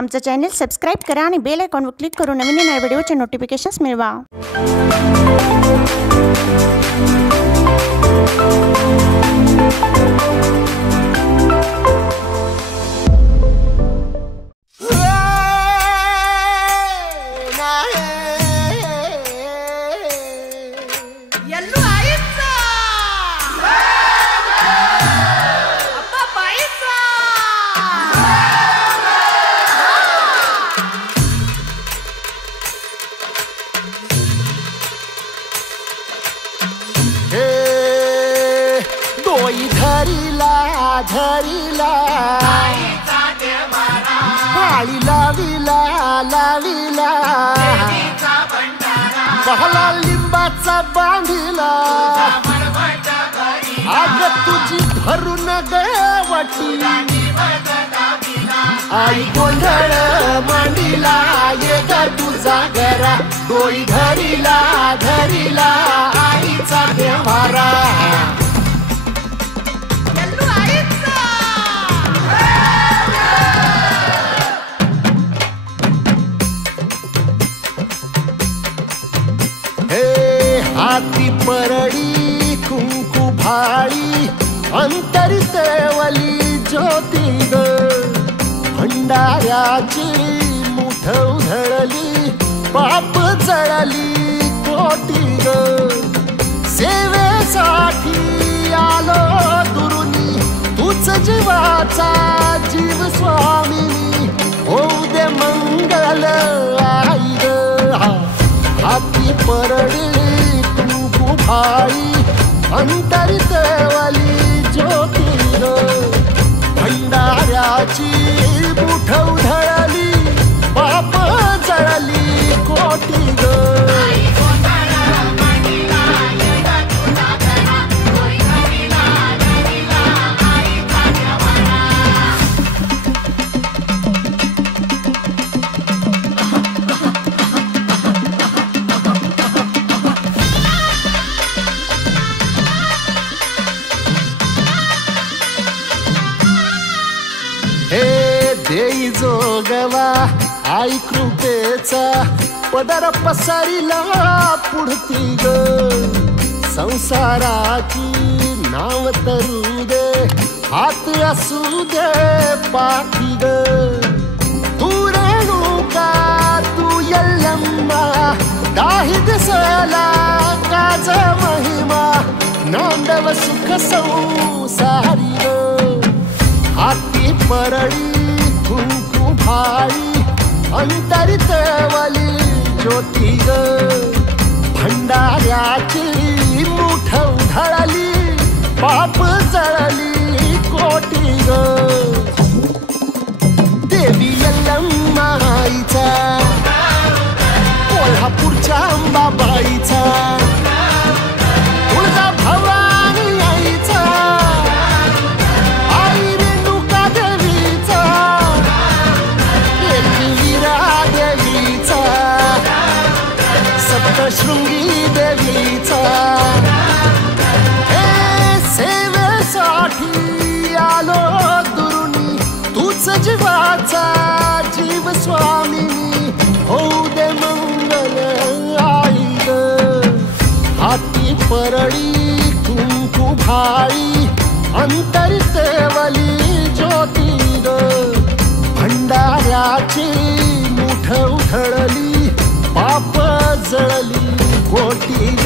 आमचं channel subscribe करा आणि बेल आयकॉनवर क्लिक करून नवीन येणाऱ्या व्हिडिओचे नोटिफिकेशन्स मिळवा। धरीला पाळी लावीला लावीला पहला लिंबाचा बांधिला आग तुझी भरून गवटी आई गोंधळ मांडीला ये ग तुझा घरा डोई धरीला धरीला आईचा देवारा हाती परडी कुंकू भाळी अंतरितेवली ज्योती ग भंडाऱ्याची मुठ उधळली पाप जळली कोटी ग सेवेसाठी आलो दुरुनी तूच जीवाचा जीव स्वामिनी होऊ दे मंगल आई ग हाती परडी भाई अंतरितेवली ज्योती ग भंडाऱ्याची मुठ उधळली पाप जळली कोटी ग देई जोगवा आई कृपेचा पदर पसरिला पुढती ग संसाराची नाव तरू दे हात असू दे पाठी ग तू रेणुका तू यल्लम्मा दाही दिसला काज महिमा नांदव सुख संसारी ग हाती परडी कुंकू भाई अंतरितेवली ज्योती ग भंडाऱ्याची मुठ उधळली पाप जळली कोटी ग देवी यल्लम्मा आईचा कोल्हापूरच्या अंबाबाईचा तुळजा भवानी आईचा शृंगी देवीचा हे सेवेसाठी आलो दुरुनी तूच जीवाचा जीव स्वामिनी होऊ दे मंगल आई ग हाती परडी कुंकू भाळी अंतरितेवली ज्योती ग भंडाऱ्याची मुठ उधळली पाप जळली कोटी ग